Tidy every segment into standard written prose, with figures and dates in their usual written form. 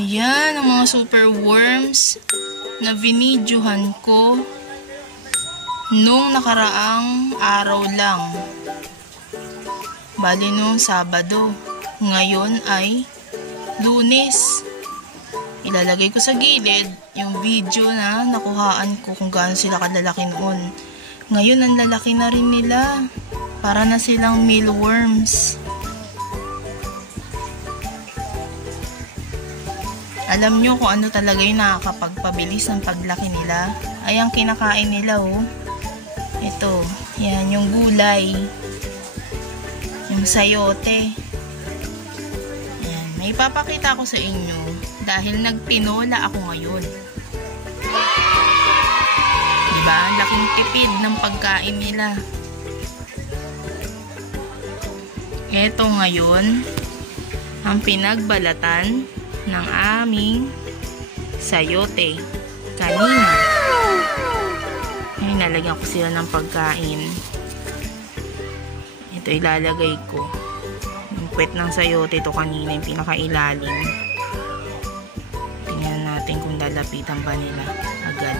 Ayan ang mga super worms na vinidyohan ko nung nakaraang araw lang. Bali nung Sabado. Ngayon ay Lunes. Ilalagay ko sa gilid yung video na nakuhaan ko kung gaano sila kalalaki noon. Ngayon ang lalaki na rin nila. Para na silang mealworms. Alam nyo kung ano talaga yung nakakapagpabilis ng paglaki nila? Ay ang kinakain nila oh. Ito, yan yung gulay. Yung sayote. Yan, may ipapakita ko sa inyo dahil nagtinola ako ngayon. Diba? Laking tipid ng pagkain nila. Ito ngayon ang pinagbalatan ng aming sayote kanina. Ay, nalagyan ko sila ng pagkain. Ito ilalagay ko. Yung puwet ng sayote ito kanina, yung pinakailalim. Tingnan natin kung lalapitan ba nila agad.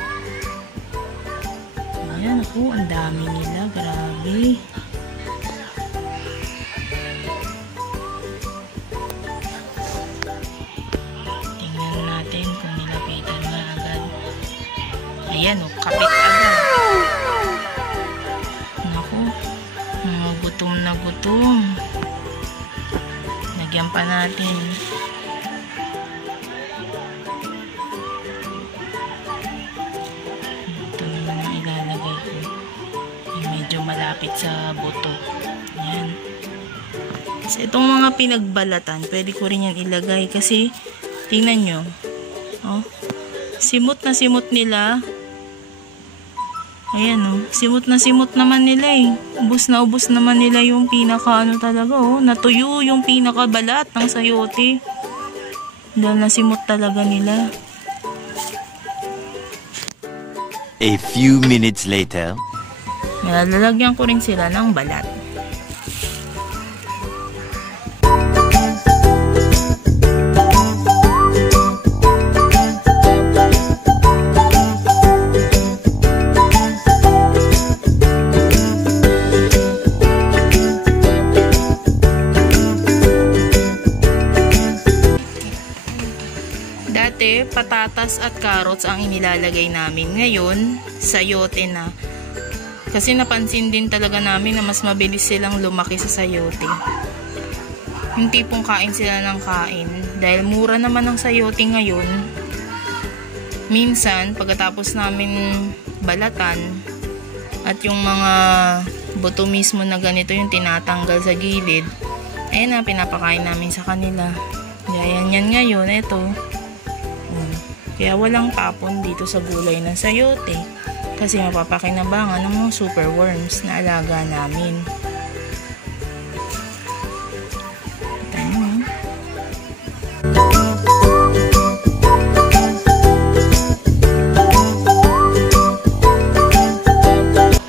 Ayan ako, ang dami nila. Grabe. Ayan o, kapit agad. Naku, mga gutom na gutom. Lagyan pa natin. Ito naman ang ilalagay ko. Medyo malapit sa buto. Ayan. So, itong mga pinagbalatan, pwede ko rin yan ilagay kasi, tingnan nyo. Oh, simot na simot nila. Ayan o, simot na simot naman nila eh. Ubus na ubus naman nila yung pinaka ano talaga oh. Natuyo yung pinaka balat ng sayote. Dahil nasimot talaga nila. A few minutes later. Nalalagyan ko rin sila ng balat. Dati, patatas at carrots ang inilalagay namin. Ngayon, sayote na. Kasi napansin din talaga namin na mas mabilis silang lumaki sa sayote. Yung tipong kain sila ng kain. Dahil mura naman ang sayote ngayon. Minsan, pagkatapos namin balatan at yung mga buto mismo na ganito yung tinatanggal sa gilid, ayun na, pinapakain namin sa kanila. Yan ngayon, ito. Kaya walang tapon dito sa gulay ng sayote. Kasi mapapakinabangan ng mga super worms na alaga namin.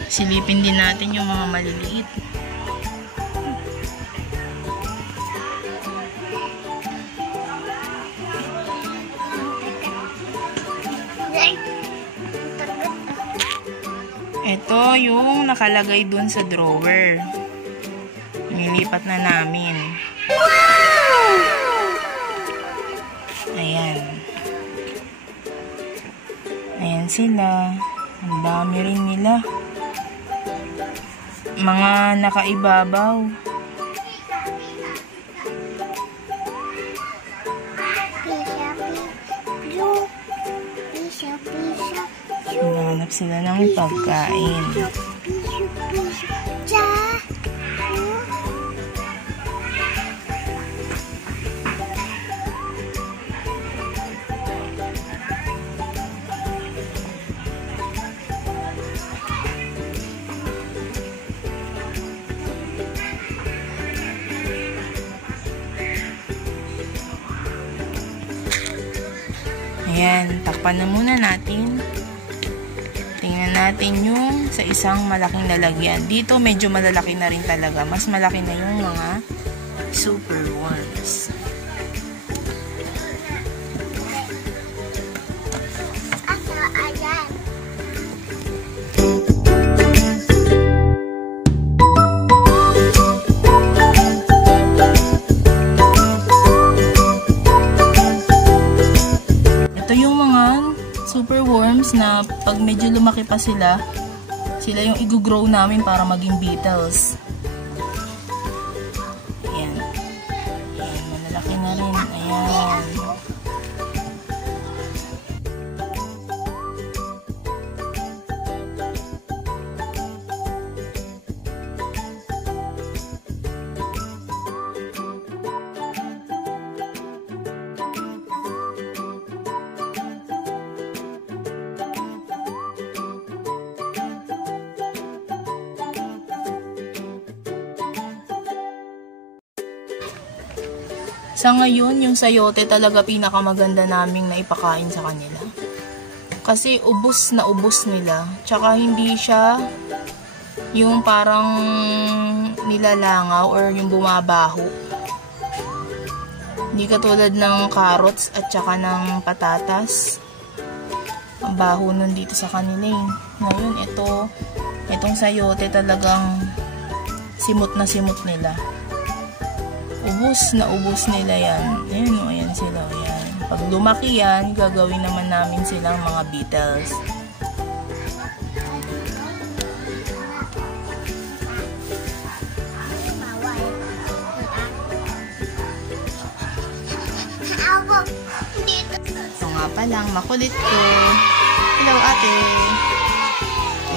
Silipin din natin yung mga maliliit. Ito yung nakalagay dun sa drawer. Nilipat na namin. Ayan. Ayan sila. Ang dami rin nila. Mga nakaibabaw. Hanap sila ng pagkain. Ayan, takpan na muna natin. Tingnan natin yung sa isang malaking lalagyan. Dito medyo malalaki na rin talaga. Mas malaki na yung mga super worms. beetles na pag medyo lumaki pa sila yung i-grow namin para maging beetles. Ayan. Ayan, malalaki na rin. Ayan. Sa ngayon, yung sayote talaga pinakamaganda naming naipakain sa kanila. Kasi ubos na ubos nila. Tsaka hindi siya yung parang nilalangaw or yung bumabaho. Hindi katulad ng carrots at tsaka ng patatas. Ang baho nun dito sa kanila eh. Ngayon, itong sayote talagang simot na simot nila. Ubus na ubus nila yan. Ayan o, ayan sila. Ayan. Pag lumaki yan, gagawin naman namin silang mga beetles. Ito nga palang, makulit ko. Hello, ate.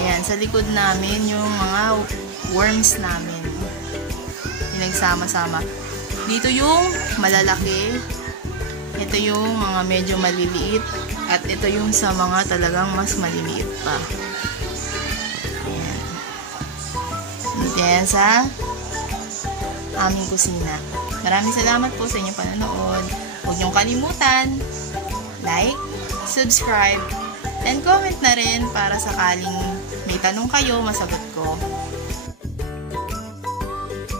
Ayan, sa likod namin yung mga worms namin. Pinagsama-sama. Dito yung malalaki, ito yung mga medyo maliliit, at ito yung sa mga talagang mas maliliit pa. Ayan. Dito yan sa aming kusina. Maraming salamat po sa inyong panonood. Huwag niyong kalimutan, like, subscribe, and comment na rin para sakaling may tanong kayo, masagot ko.